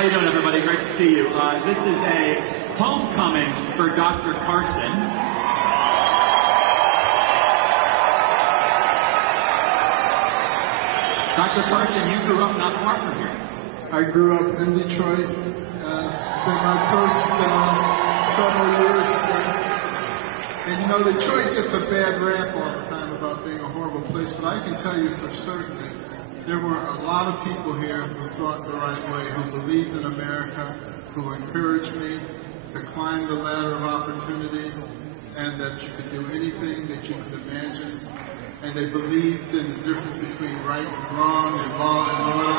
How you doing, everybody? Great to see you. This is a homecoming for Dr. Carson. Dr. Carson, you grew up not far from here. I grew up in Detroit. It's been my first several years here. And you know, Detroit gets a bad rap all the time about being a horrible place, but I can tell you for certain that there were a lot of people here who thought the right way, who believed in America, who encouraged me to climb the ladder of opportunity, and that you could do anything that you could imagine. And they believed in the difference between right and wrong and law and order.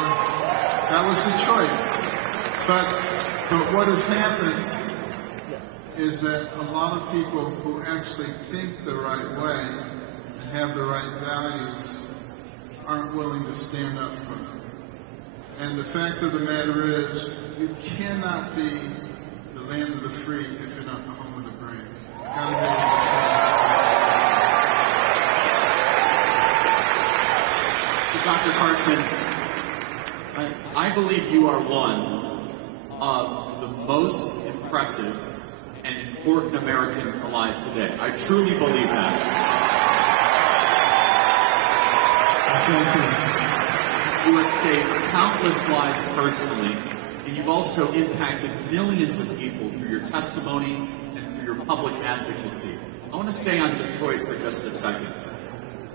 That was Detroit. But what has happened is that a lot of people who actually think the right way and have the right values aren't willing to stand up for them. And the fact of the matter is, you cannot be the land of the free if you're not the home of the brave. You've got to be able to Dr. Carson, I believe you are one of the most impressive and important Americans alive today. I truly believe that. You have saved countless lives personally, and you've also impacted millions of people through your testimony and through your public advocacy. I want to stay on Detroit for just a second.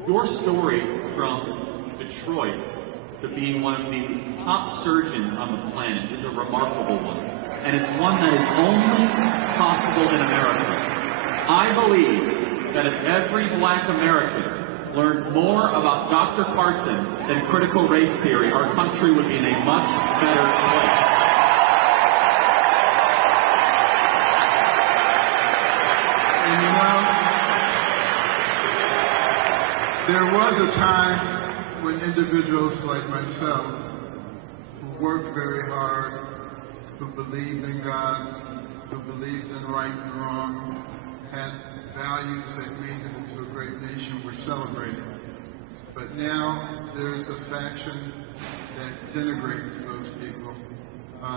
Your story from Detroit to being one of the top surgeons on the planet is a remarkable one, and it's one that is only possible in America. I believe that if every black American learned more about Dr. Carson than critical race theory, our country would be in a much better place. And you know, there was a time when individuals like myself, who worked very hard, who believed in God, who believed in right and wrong, had values that made us into a great nation, were celebrated. But now there's a faction that denigrates those people,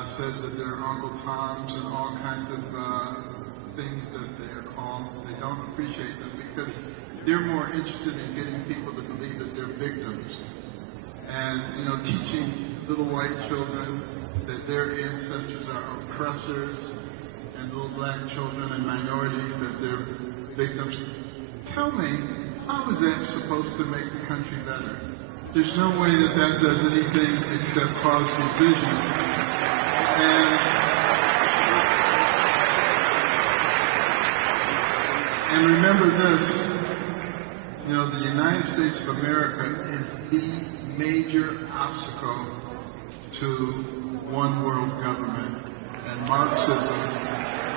says that they're Uncle Toms and all kinds of things that they are called. They don't appreciate them because they're more interested in getting people to believe that they're victims. And, you know, teaching little white children that their ancestors are oppressors, and little black children and minorities that they're victims. Tell me, how is that supposed to make the country better? There's no way that that does anything except cause division. And remember this, you know, the United States of America is the major obstacle to one world government and Marxism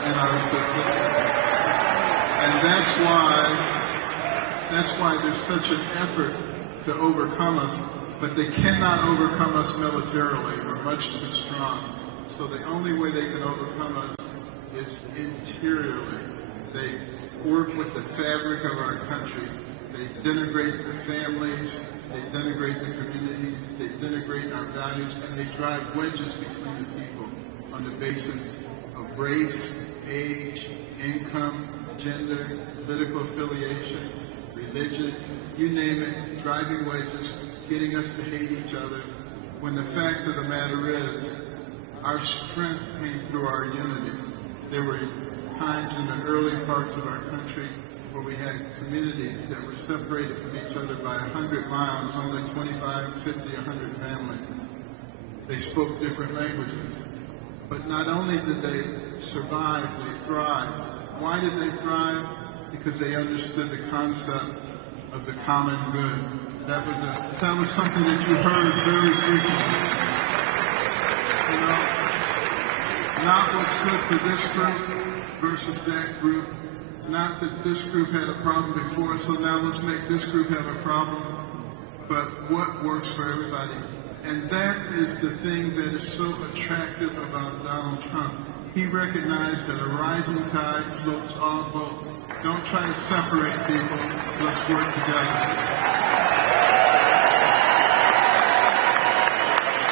in our system. And that's why there's such an effort to overcome us, but they cannot overcome us militarily. We're much too strong. So the only way they can overcome us is interiorly. They work with the fabric of our country. They denigrate the families, they denigrate the communities, they denigrate our values, and they drive wedges between the people on the basis of race, age, income, gender, political affiliation, religion, you name it, driving wedges, getting us to hate each other, when the fact of the matter is, our strength came through our unity. There were times in the early parts of our country where we had communities that were separated from each other by 100 miles, only 25, 50, 100 families. They spoke different languages. But not only did they survive, they thrived. Why did they thrive? Because they understood the concept of the common good. That was something that you heard very frequently. You know, not what's good for this group versus that group. Not that this group had a problem before, so now let's make this group have a problem, but what works for everybody. And that is the thing that is so attractive about Donald Trump. He recognized that a rising tide floats all boats. Don't try to separate people. Let's work together.